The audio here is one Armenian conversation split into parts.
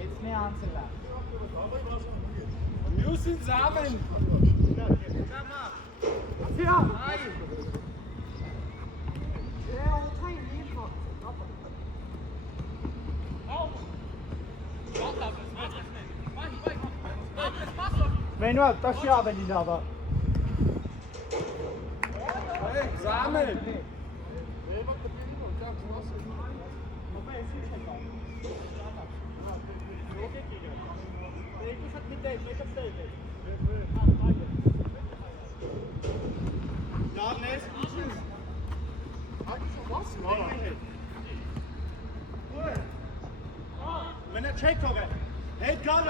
Jetzt mehr anzulassen. Wir sind zusammen. Ja. Manuel, das ist ja, wenn ich da war. Zusammen. Wenn er check kommt. Hey, gerade.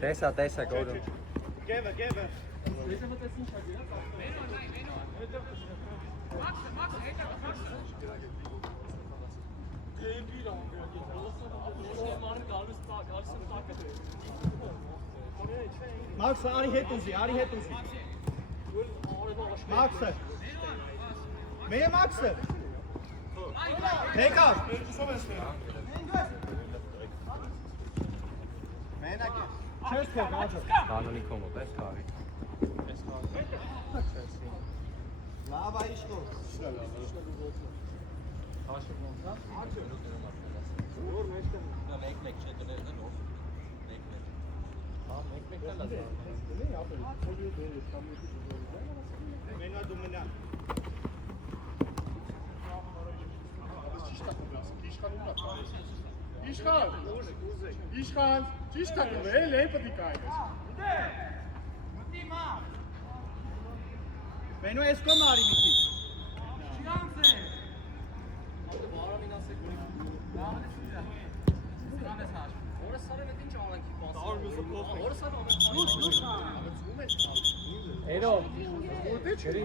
Tessa, go down. Give. Max, Ari hätten sie. Max. Mehr Max. Mega.Ano nikomu, bez kávy. Láva išlo. Iškan, lepo ti kaj. Menu esko mari miti. Edo, gri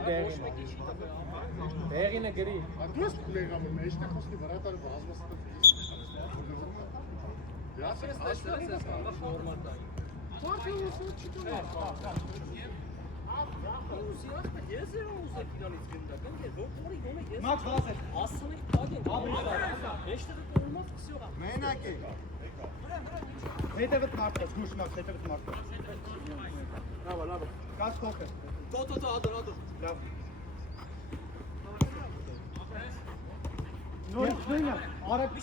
Bergina gri. Tu és kolega, maar meeste kost die vanuit aan de baas was het. Ja, Մաքս վազել։ Մենակ է։ Հետևդ մարդկաս, գուշ մաքս, հետևդ մարդկաս։ Լավ։ Կաս կոքը։ Լավ։ Նորից նույնը, արև։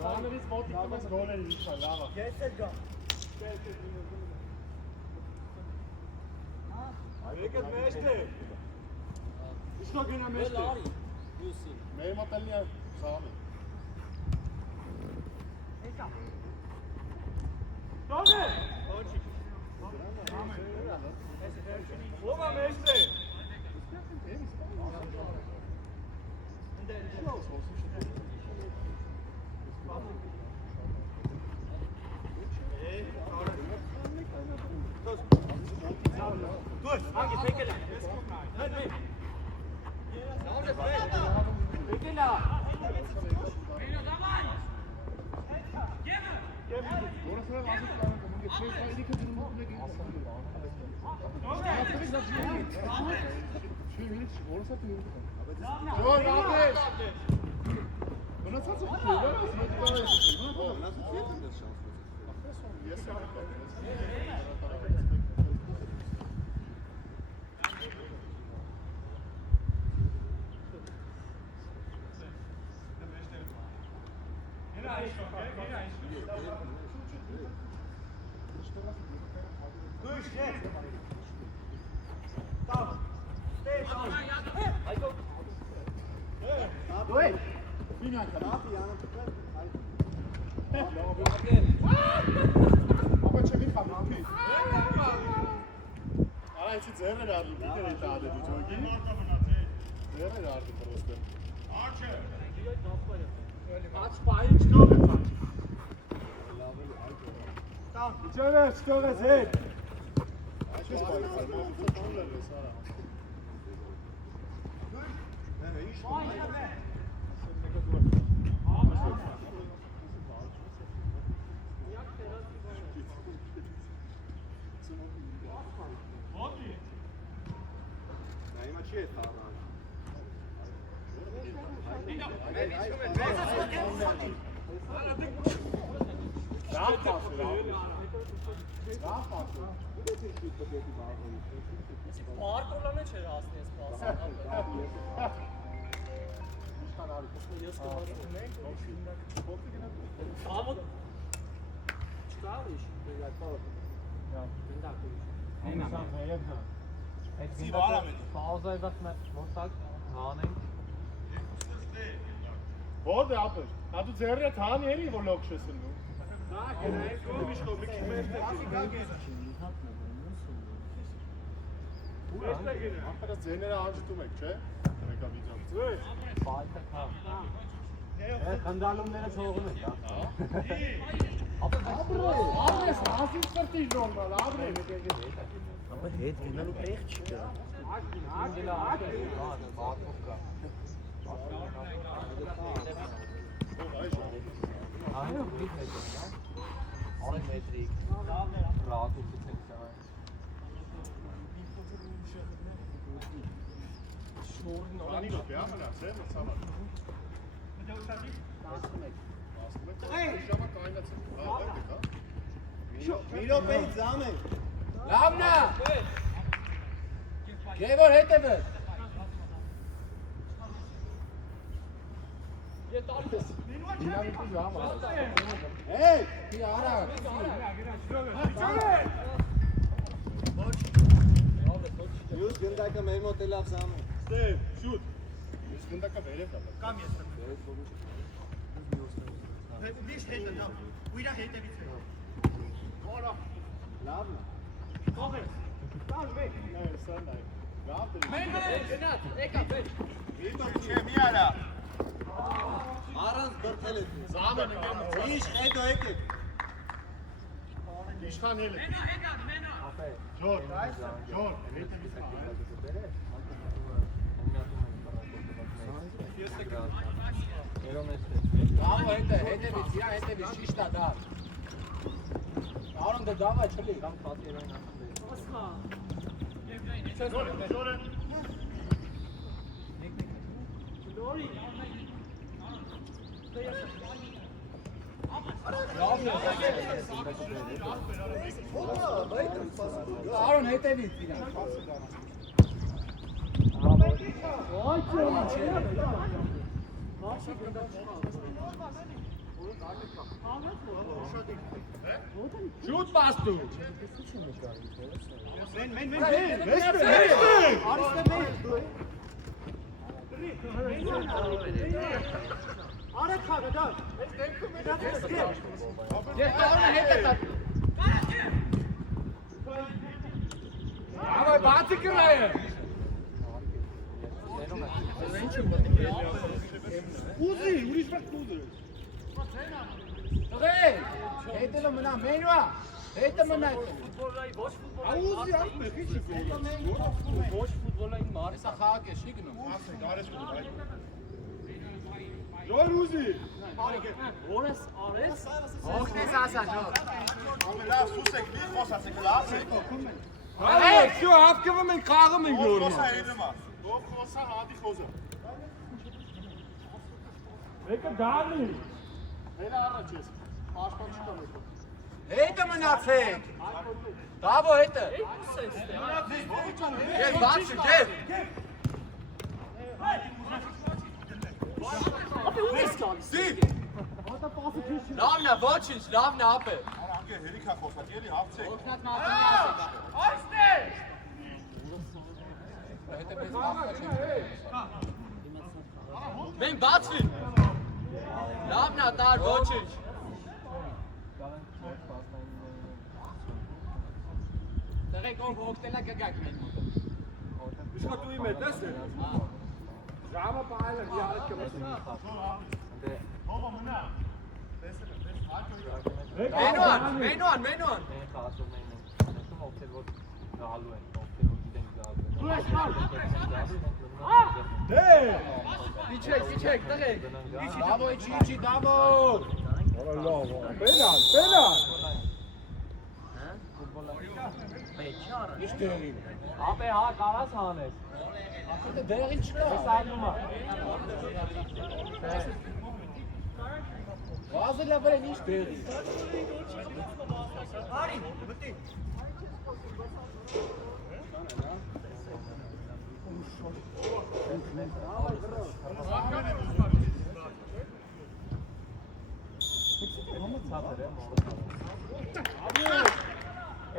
Զամենից մոտիկ տվեց գոլերի իշխան, լավ է։ Ես էլ գա։ Եկեք մեջտե։ Իշտո գնա մեջտե։ Մեր մոտելնի է Զամեն։ Դողե։ Ո՞վ է մեջտե։ Ապա չեմ խամի։ Արա իցի ձեր էր արդի դիտեր է տալի դուջոգի։ Ձեր էր արդի պրոստը։ Աչը։ Աչ պային չկով է ծաչ։ Տամ, իջորը չկով ես հետ։ Աչես պային ծաչ, մոտը տանլեր ես արա։ Ո՞դ է ապը։ Հա դու ձեռը թանի էլի որ լոքշ ես ըննում։ Նա գնայր կողմիշ կողմի քիմեր Ուրիշտե գնա։ Ապա ձեները անջտում եք, չէ՞։ Մեկա վիճակ։ Բայթը քա։ Խնդալումները չողում եք, հա։ Ապրես, ասին սրտի նորմալ, ապրես։ Ապա հետ գնալու պեղ չկա։ Միրոպեից զամ է։ Լավն է։ Գևոր հետևը։ Hey, մի արա։ Յուս գնդակը մեր մոտ էլ լավ զամ է։ Ստեվ, շուտ։ Ես գնդակը վերև դա։ Կամ ես։ Ուրիշ հետը դա։ Ուիրա հետևից է։ Որա։ Լավն է։ Կողեր։ Տան մեկ։ Նայ, սա նայ։ Լավ դրի։ Մեկ գնաց, եկա վել։ Չէ, մի արա։ Առանց բրդել է։ Զամը նկեմ։ Իշ հետո եկեք։ Իշխան էլ է։ Մենա։ Ջոր, հետևից։ Bravo, հետևից, իրա հետևից, ճիշտ է դա։ Արոն դե դավա չլի։ Արոն հետևից իրա։ Շուտ պաստու։ Արեք խաղը դա։ Ես տարում հետ է տա։ Ավայ բացի կրայը։ Ուզի, ուրիշ բակ ուզի։ Տղեկ, հետելը մնա, մենուա, հետը մնա։ Ուզի ապեղ, ի՞նչ է գոլը։ Ոչ ֆուտբոլային մարդ Հեսա խաղակ է, չի գնում։ Ասենք, արես գոլը։ Ժոր ուզի։ Որես արես Օգնես ասա, ժոր։ Լավ, սուսեք, մի խոսացեք, լավ է։ Տղեկ, շու հավկվում ենք, խաղում ենք Խոսա յորմա։ հետմա։ Ով խոսա, հատի խոսա։ Մեկը դառնի Հելա առաջ ես։ Պաշտպան չկա մեկ։ Հետը մնացեք։ Դավո հետը։ Ես բաց շու, գև։ Սիվ։ Լավն է, ոչինչ, լավն է ապե։ Անգե հերիքա խոսա, ելի հավցեք։ Օգնած մատենյասը դա։ Այստեղ։ Հետը պես մաղկա չեմ։ Մենք բացվին։ Լավն է, տար, ոչինչ։ Տղեկ ոնք հոգտելա կգակ մենք մոտը։ Իշկա դու իմ հետ ես։ Ժամը պահել եմ, իարեք կմսում։ Հովա մնա։ Մենուան։ Մենք խաղացողն են նշում ովքեր որ գալու են, ովքեր որ գիտեն գալու են։ Դու ես խաղ։ Իչեք, տղեկ։ Դավո, իչի, դավո։ Պենալ։ Ինչ դեղին։ Ապե հա կարաս հանես։ Ասետը դեղին չկա։ Ես այլում եմ։ Վազելա վրեն ինչ դեղին։ Արի, մտի։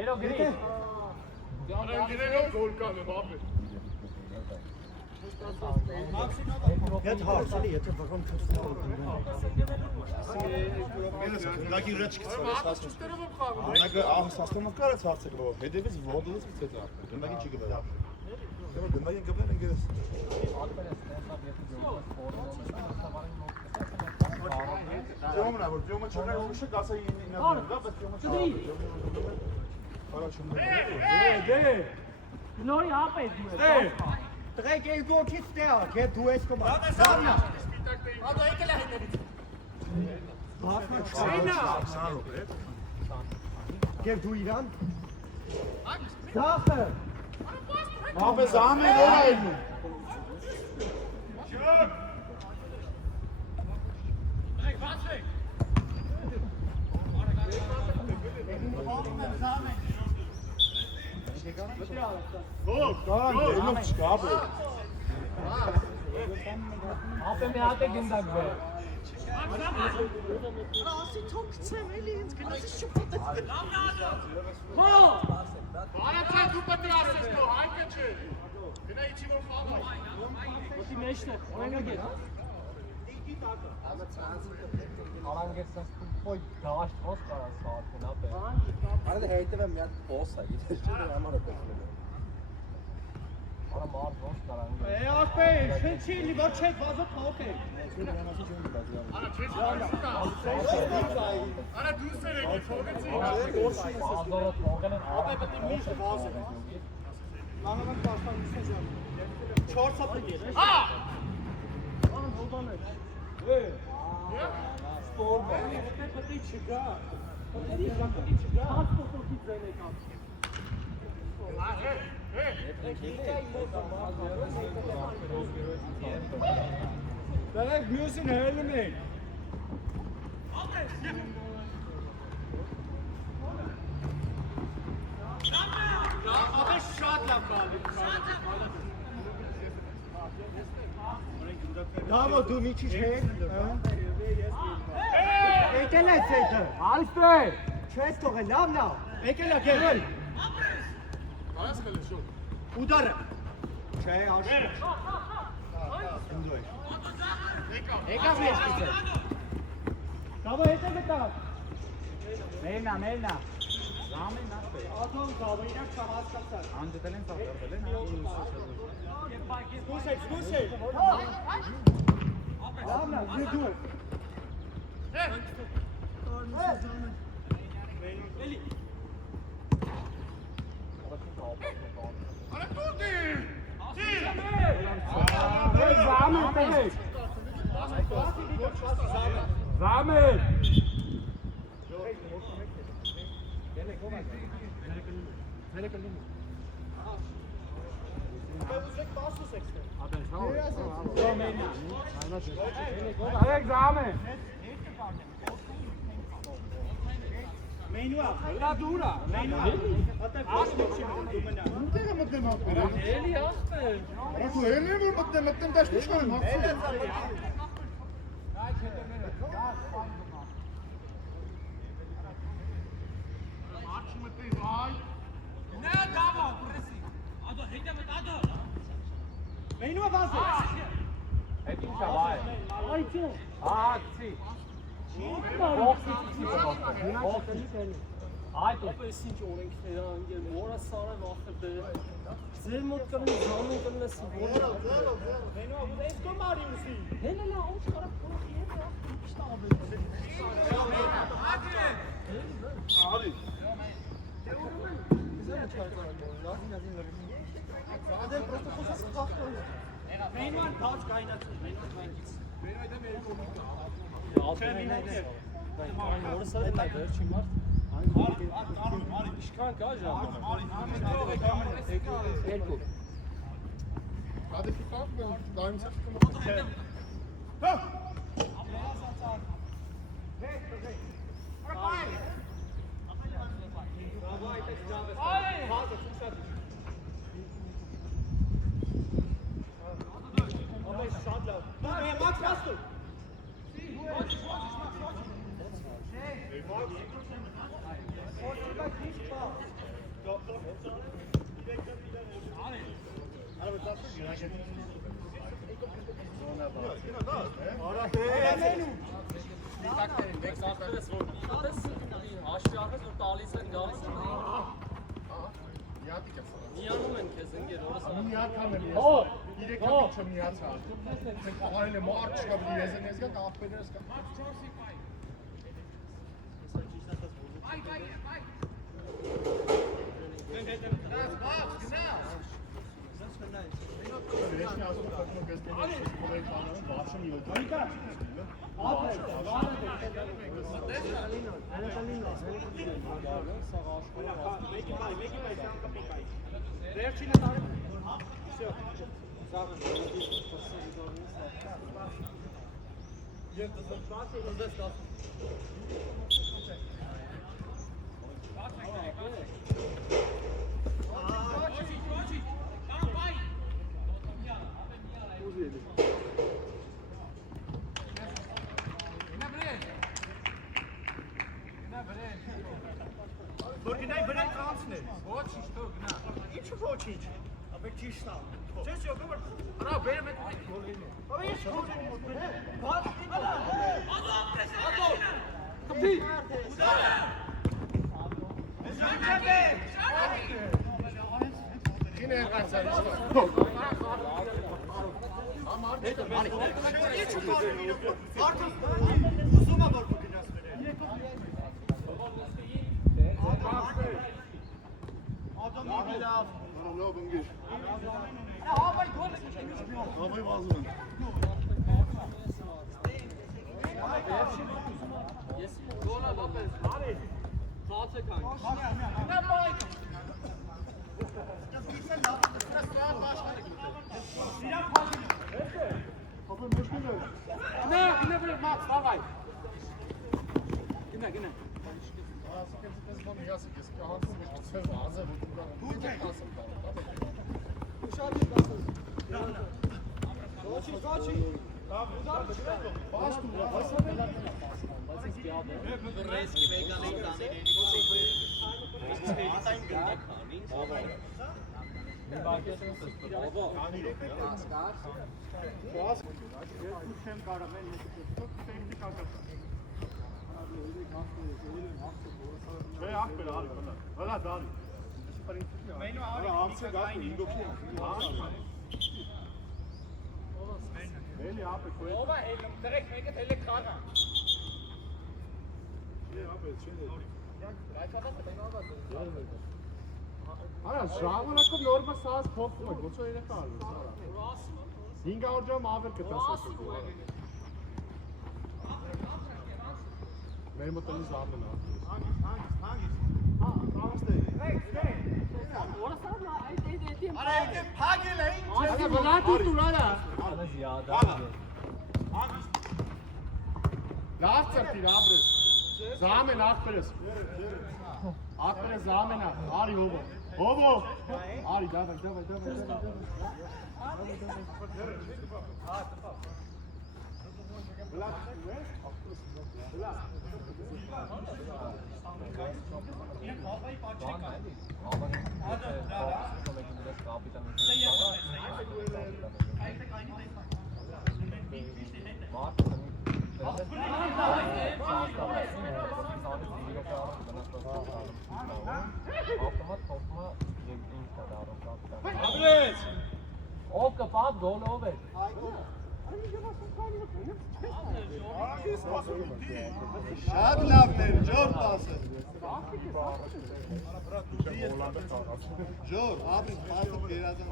Էրո գրի։ Գիրելով գոլ կանը, բապե։ Հետ հարց էլի, եթե բռնում չստանալ։ Ես գնդակի վրա չկցավ, ես ասում։ Անակը ասաստանով կարած հարցեք բով, հետևից ոդելից վիցեց արդեն, գնդակին չի գվեր։ Գնդակին գվեր են գերես։ Ձյոմն ավոր, ձյոմը չկար ուշը կասա իննա դա, բայց ձյոմը չկար։ Առաջում։ Նորի ապե դու ես։ Տղեկ երկու օքից տեղ, հետ դու ես կոմա։ Դառնա։ Ադո եկել է հետևից։ Գեր դու իրան։ Դախը։ Մապե զամի որ այլնում։ Կարան դելով չկա բո։ Ապե մի հատ է գնդակ բե։ Ասի թող գցեմ էլի ինձ գնացի շփոթ։ Արացա դու պետք է ասես նո, հայկը չէ։ Գնա իջի որ ֆալը։ Ոտի մեջն է, օրենագետ։ Արանգեցած քույ դաշտ ոնց կարաս խաղացեն ապե։ Արդ հետևը մի հատ բոս է, գիտես չէ՞ համար է պետք։ Արա մարդ ոնց կարան։ Ապե, շենչի լի որ չեք վազը փոխե։ Արա դուսեր եկի, փողեցի։ Ազորը թողել են Ապե պետք է միշտ վազը։ Լանավան պաշտպանություն ջան։ 4 հատ է։ Wij müssen helemaal. Aber Schadler Bravo, du nicht schön. Ekele sete. Alfred. Çet toge lavna. Ekele gel. Udar. Çay aç. Enjoy. Eka fleş. Bravo ekele ta. Melna. Ramen nasıl? Adam kavayla çavaz kasar. Anlatalen sağlar. Musik. Lavna, you do it. Samen! Examen! Menua, la dura. Menua. Eli achter. Rakı öyle mi mıttım taş düşmanım haksız. Menua was? Het is Hawaii. Ah, zie. Hadi tutar mı? Daim sakın. Գոլա բապես։ Արի։ Խացեք այն։ Արա ժամանակով նորմալ սաս փոխվում է, ոչ որ երեխա արվում է։ 500 ժամ ավել կտաս։ Մեր մոտենի ժամն է։ Արա եկե փագել է ինչ։ Արա վլադի դուր արա։ Ana ziyada. Լավ ծրտիր ապրես։ Զամեն ախպերես։ Ախպերես զամենա, արի հովո։ Հովո։ Արի դավայ։ Of kapat, gol over. Շատ լավն էր, ջոր պասը։ Ջոր, ապրես պասը գերազան։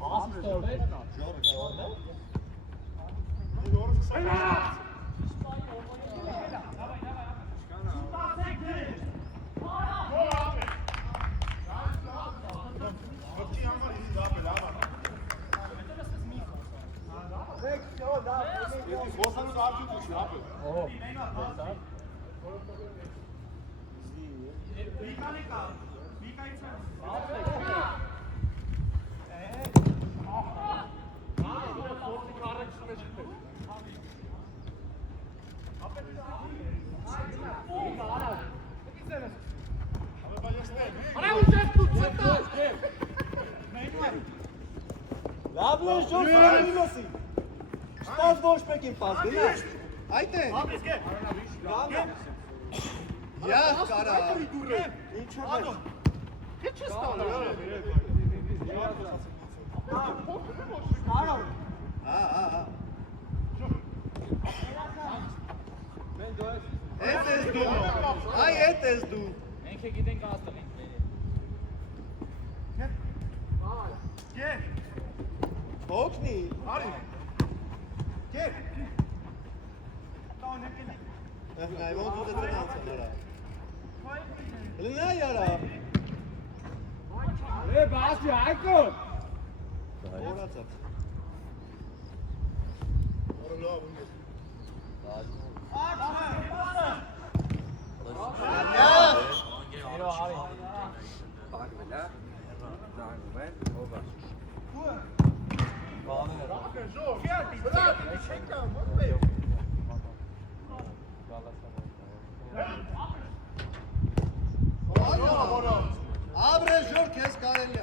Լավ է, ժոր սարանի լոսի։ Ստազ ոչ մեկին պաս գնա։ Այդ է։ Լավ է։ Յախ կարա։ Ինչ է։ Քիչ ստալու։ Հա։ Էդ ես դու։ Այ էդ ես դու։ Մենք գիտենք աստղին։ Օգնի։ Արի։ Գեր։ Այ ոնց ու դե ցանց արա։ Լնա яра։ Բասի այկո։ Օրացած։ Օրլավ ունի։ Abre jor kes kareli.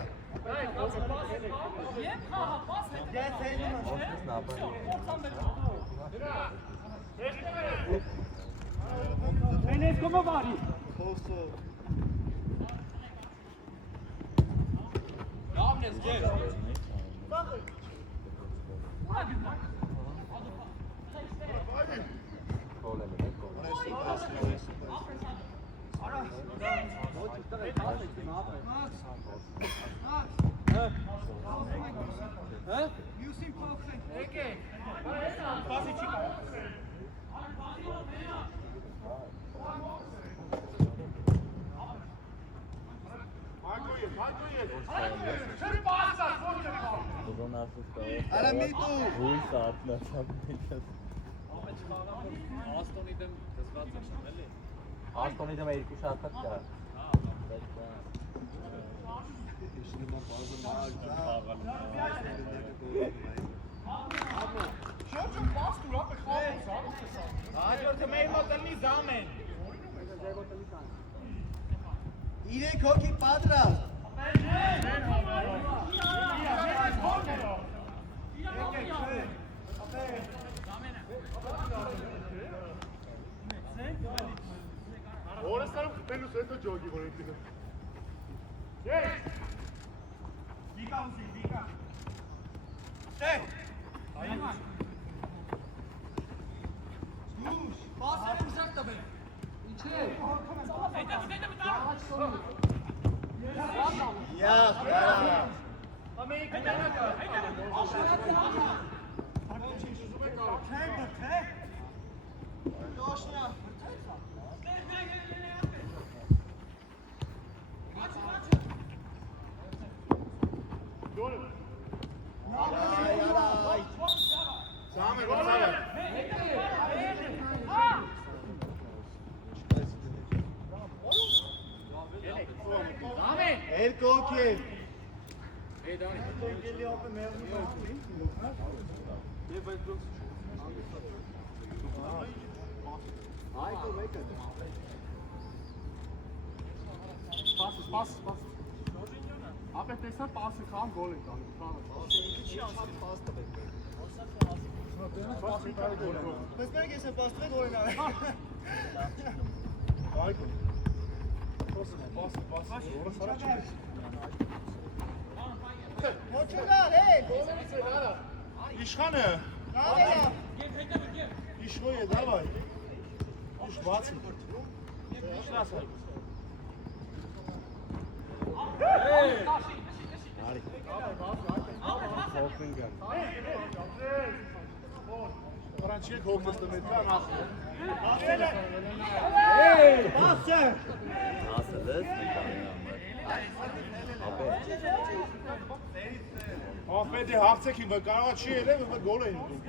Enes como vari? Posto. Լավն ես, գեր։ Արա մի դու։ Ույս արտնացավ մեկը։ Աստոնի դեմ դզված է շան, էլի։ Աստոնի դեմ երկու շարքած կա։ Հաջորդը մեր մոտնի զամեն։ 3 հոգի պատրաստ։ Որս կարում խպելուս հետո ջոգի որ ետինը։ Վիկա ուզի, վիկա։ Տե։ Դուշ, պասերը ուժակ տվե։ Ինչե։ Յա, Սամեր, վարսավը։ երկու հոգի։ Այդո մեկը։ Պաս։ Ապե տեսա պասը քան գոլ են տանում։ Ինչի անցավ պաս տվեք։ Պասը կար գոլ։ Բայց մենք ես պաստվեք որին արել։ Այգո։ Պաս։ Որս առաջ։ Ոչուգար, հեյ։ Իշխանը։ Նավելա։ Իշվոյ է, դավայ։ Իշ բացի։ Իշնասա։ Franchek hoogt het ermee aan af. Hey, passe։ Ասել ես Ահմեդի հարցեք հիմա կարողա չի ելել, հիմա գոլ էին ուտում։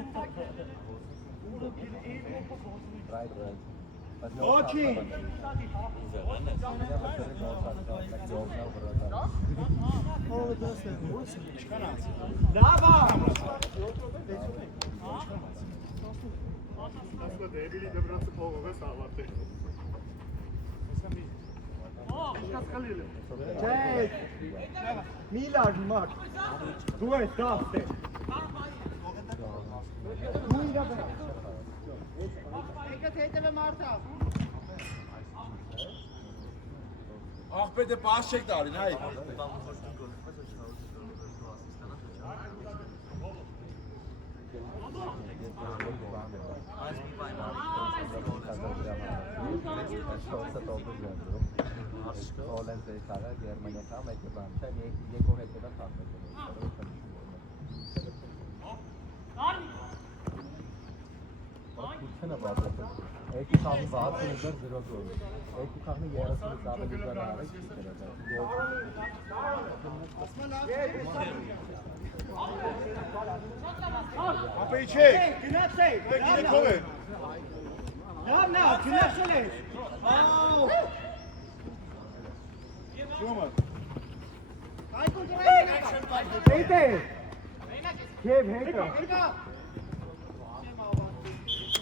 Ոչի։ Ինչքան անց։ Լավա։ Ասա դեբիլի դբրացը փողով է սավարտել։ Ինչքան խլիլ է։ Չէ։ Միլար մակ։ Դու ես դասը։ Դու իրա բրա։ Եկա հետևը մարդա։ Ահպեդը պաս չեք դարին, հայ։ Olen zeytara Germania tam ekran sen yeko hekeda tatlı. Kuchana baat hai. Ek hi saam baat mein idhar zero goal. Ek hi saam ye rasa zyada idhar aa raha hai. Ապե իչեք։ Գնացե։ Դեք իրեքով է։ Լավ, գնացել ես։ Աու։ Շոմը։ Այդու դրայինը։ Էդե։ Քեվ հետո։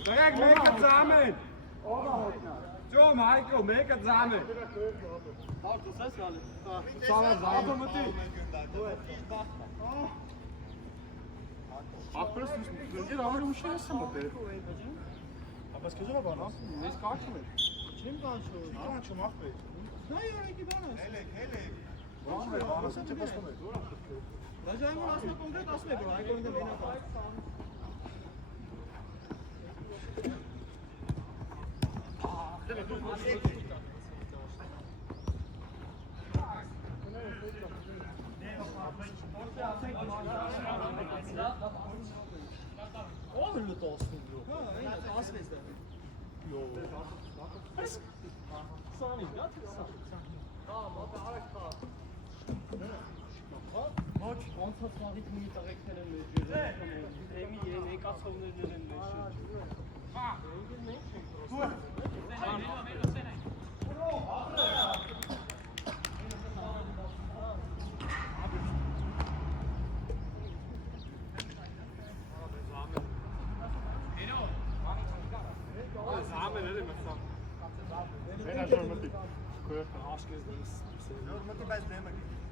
Direkt mega zusammen! Jom, Heiko, mega zusammen! Ախպերս դեր ավելի ուշ է մտել։ Ապա սկզբը բան, ես կարճում եմ։ Չեմ կանչում։ Կանչում ախպեր։ Նա յորեկի բանը։ Հելեք։ Ո՞ւմ է, բանասը չկասում եք։ Դաժայմon ասում կոնկրետ ասում եք, որ Հայկոն դե մենակ։ Ո՞վ լուտ ասում։ Հա, այն ասվեց դա։ Սանի, դա թե սա։ Ոչ, անցած մաղիք մի տղեկներ են մեր ջրը, եմի եկացողներն են մեր ջրը։ Մենա ժորմտի։ Մտի բայց դեմը։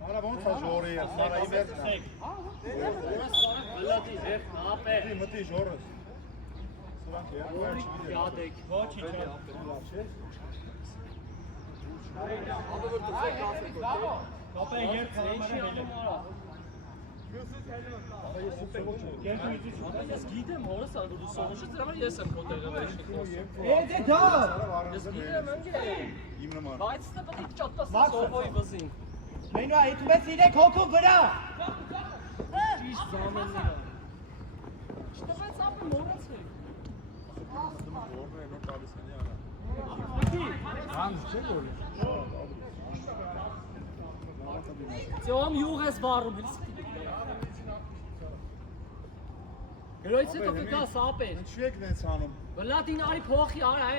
Արա ոնց է ժորի, սարայի վերջն է։ Բլադի հեր նապե։ Մտի ժորը։ Սրանք երկու չգիտեմ։ Յադեք, ոչինչ։ Կապե երբ ինչի անում արա։ Ես գիտեմ հորս ալու սողոշը դրա համար ես եմ քո տեղը մեջ խոսում։ Էդե դա։ Ես գիտեմ ընկե։ Իմ նման։ Բայց դա պետք է ճոտտաս սովոյի վզին։ Մենու այդում ես 3 հոգու վրա։ Ճիշտ զամենները։ Չտվեց ապը մորացեք։ Ժորը նոր տալիս են յարա։ Հանց չէ որ։ Ձյոմ յուղ ես վառում, հենց Հերոյից հետո կգաս ապեր։ Ինչու եք նենց անում։ Վլադին արի փոխի արա է։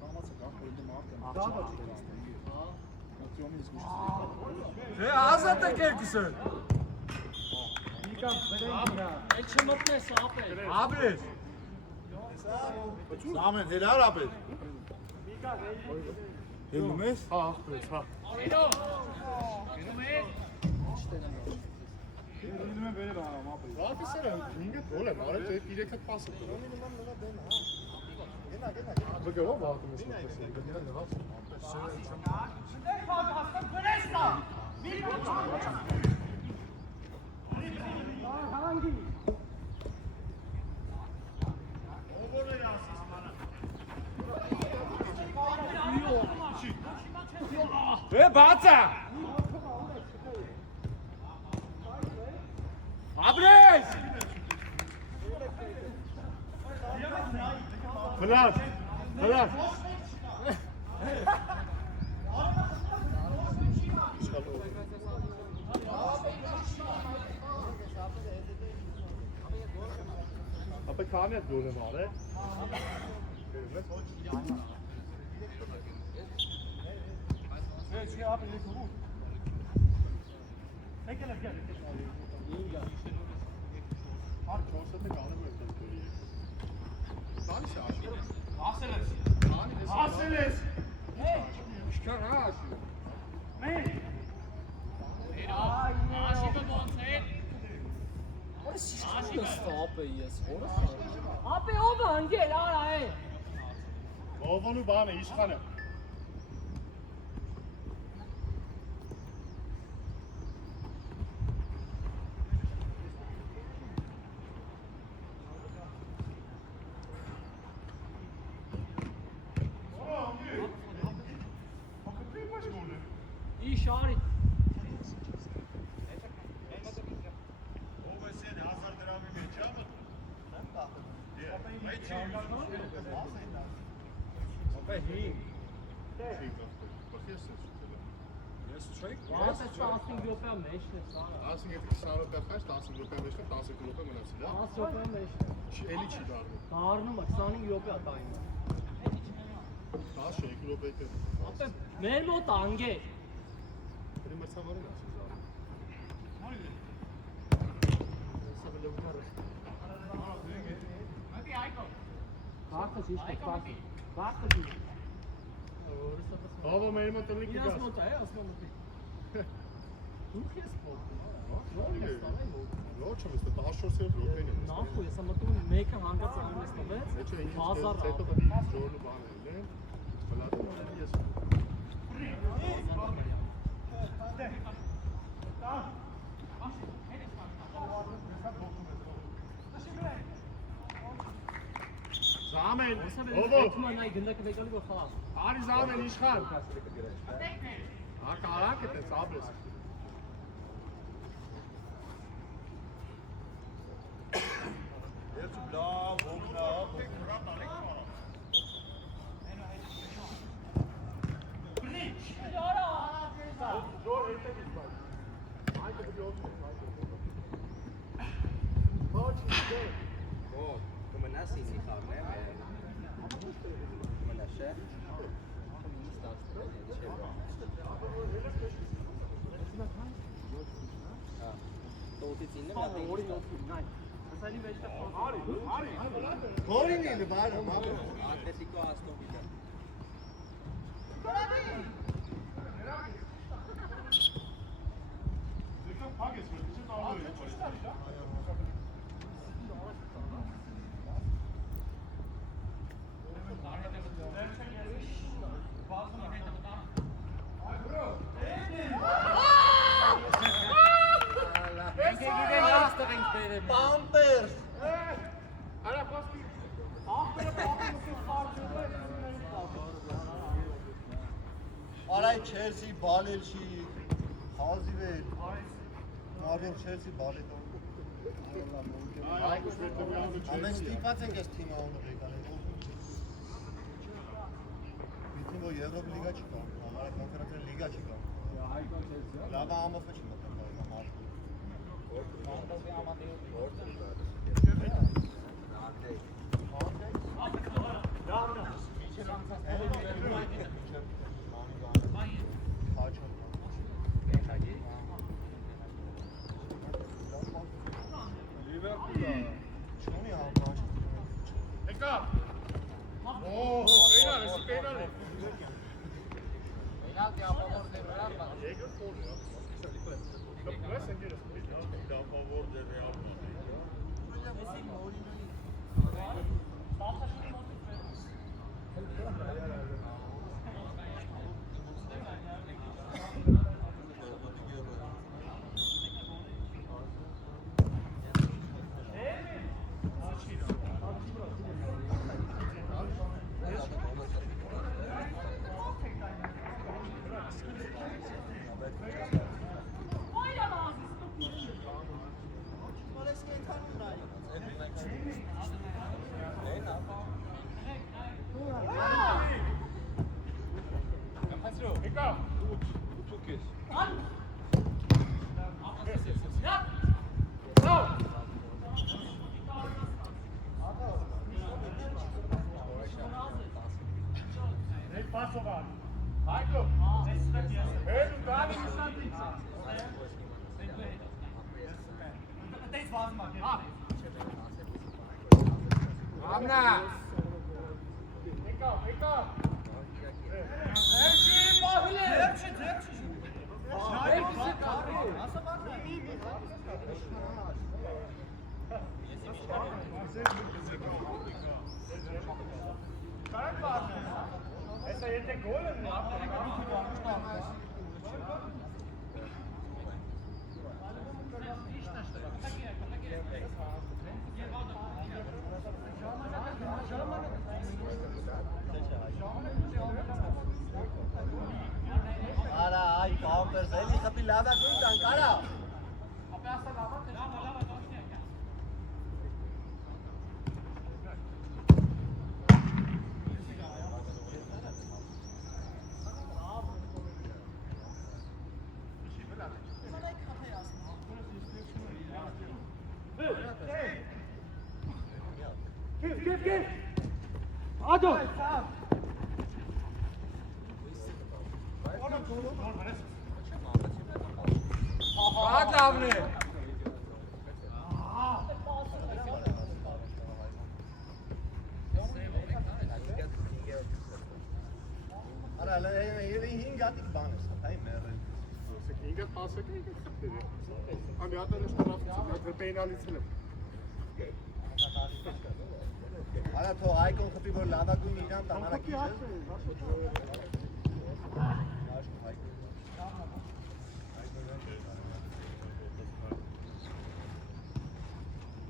Կամացը կախ որտե մարդ եմ։ Նացիոնի իսկ Դե ազատ եք երկուսը։ Էլ չմտնես ապեր։ Աբրես։ Զամեն հելար ապետ։ Հելում ես։ Հա, ախպետ, հա։ Հերո։ Հերում է։ Հելում եմ վերել արամ ապետ։ Ռապիսերը 5 գոլ եմ արել, դե 3-ը պասը տվել։ Բգով վատում ես մտքսի, գտնեն նվաց։ Դե բացա։ Աբրես։ Վլադ, վլադ։ Ապե քանի է դուրը մարը։ Չի ապել ես ու։ Եկել եկել։ Հարկ կոնսեպտը գանում է դեպի։ Բանս է աշու։ Ասել ես։ Ասել ես։ Իշքան հաշ։ Մեր։ Աշիվը ոնց է։ Որս ստապ է ես, որս։ Ապե ով անգել արա է։ Ովոնու բան է իշխանը։ Իշարի։ Ով է սեն 1000 դրամի մեջ ա Ապե հին։ Ես չեք։ Ոնց է 15 րոպե մեջն է սա։ Ասին եթե 20 րոպե խաշ 10 րոպե մեջն 10 րոպե մնացել է։ 10 րոպե մեջն է։ Էլի չի դառնում։ Դառնում է 25 րոպե է տայմը։ 10 րոպե է։ Ապե մեր մոտ անգե։ Մրցավարն ասի զարը։ Բախտը ճիշտ է, բախտը։ Բախտը ճիշտ է։ Ո՞վ մեր մոտ տնի Իրաց կգաս։ մոտ է, ասում եմ։ Դուք ես փոքր։ Ոչ չեմ ստա 14 րոպեն է։ Նախու ես մտնում մեկը հանգած անես տվեց։ Էջը ինչ 1000 հետո պետք է ժորնու բան է, լեն։ Բլադը ես։ Զամեն, ովո։ Նայ գնդակը վեկալի որ խաղա։ Արի զամեն իշխան։ Ակարակ է ծաբես։ Վերցու լավ, հոգնա, Հորին ինը բարը, մաբը։ Ատլետիկո Աստոն Վիլա։ Pampers. Արայ Չելսի բալել չի, հազիվել, մարյոն Չելսի բալել ամեն ստիպած ենք ես թիմը ոնը ղեկանել Բիթին որ Եվրոպ լիգա չկա, համարը կոնֆերանցիա լիգա չկա լավա ամոֆը չի մտան Չունի համբաշ Եկա։ Պենալ է։ Penalti a favor del Real Madrid. A favor del Real Madrid. Amna! Արա, այ Pampers, էլի խփի լավագույն տանք, արա Rahat Amne! Արա, էլի 5 հատիկ բան ես, հայ մերել Ինգա պասեք ինգա խփել։ Ամի ատանը շտարավ պենալից էլ։ Արա, թո այկոն խփի, որ լավագույն իրան տանարակի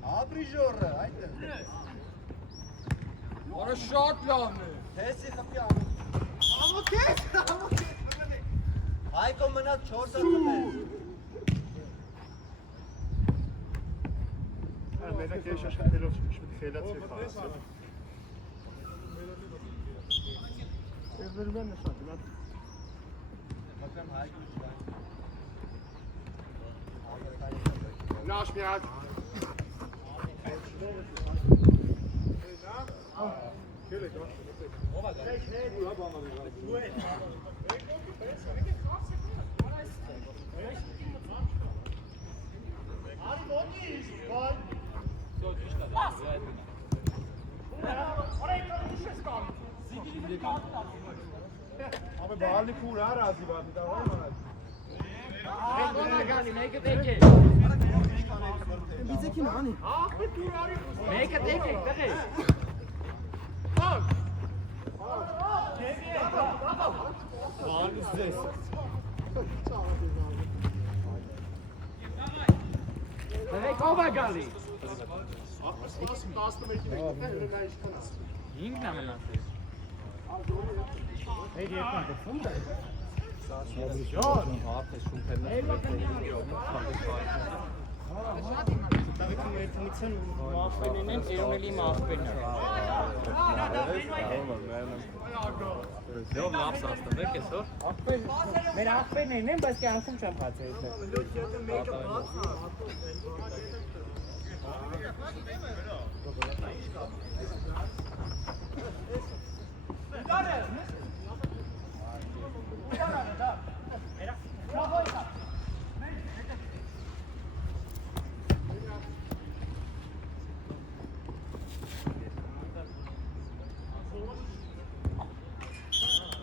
Ապրի ժորը, այդ է What a shot, Lavne! Թեսի խփի ամոք Այկոն մնաց 4 խփել մենակ է շաշկելով շպիտ խելացի խաղացել։ Երբերում են նշան, գնաց։ Մակրեմ հայգու չկա։ Նաշ միած։ Aber Ball cool Rasi war da auch mal. Make it take it. Make it take it. Take over Gali.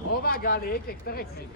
Over Gali, ik krijg direct mee.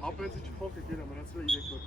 Ab wenn sie die Pocken gehen, aber das wäre direkt gut.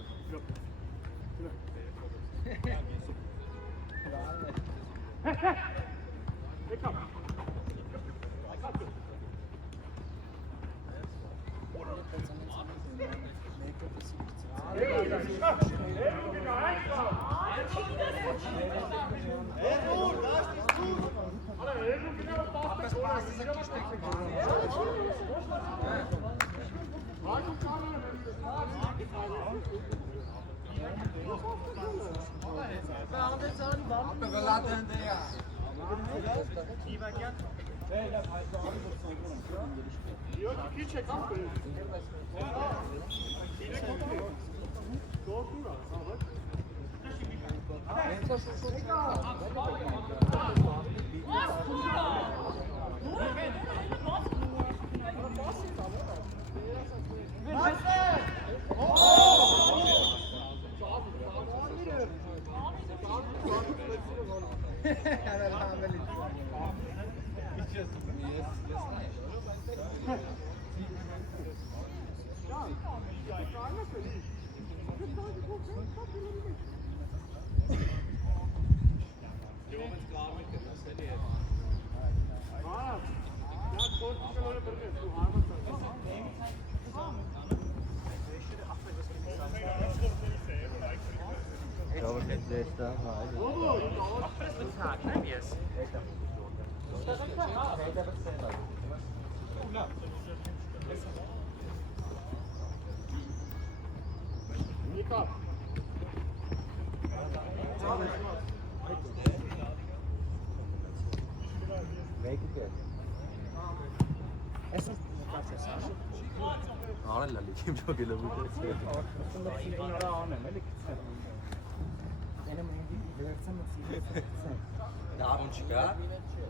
Դարունչկա,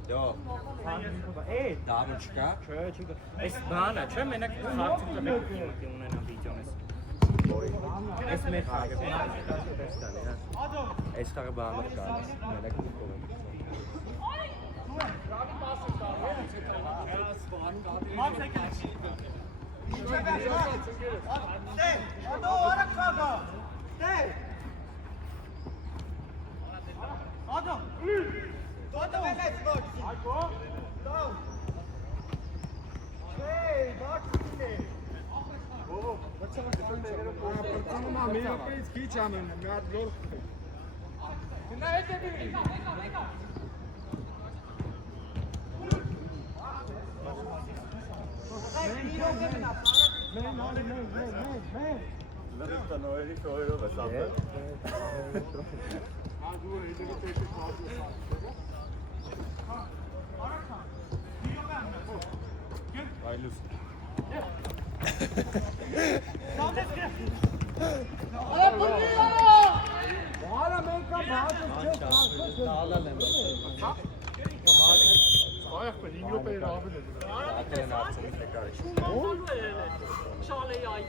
դո, դարունչկա, Այս բանը, չէ՞ մենակ խաղացում եմ ունենամ վիդեոն ես։ Boy. Es me frage, wie ist das Beste, ja? Es kann aber auch gar nicht. Melek nicht kommen. Stay! Ado, arak kaga! Stay! Ado! Ado, let's go! Down! Hey, not today! Tamam, mi europejski idziemy, miad gol. Dat is dan nooit niet zo heel wat zacht. Ay, ben iyi yapayım abi dedi. Zaten artık bir tekrar işte. Şale yayı.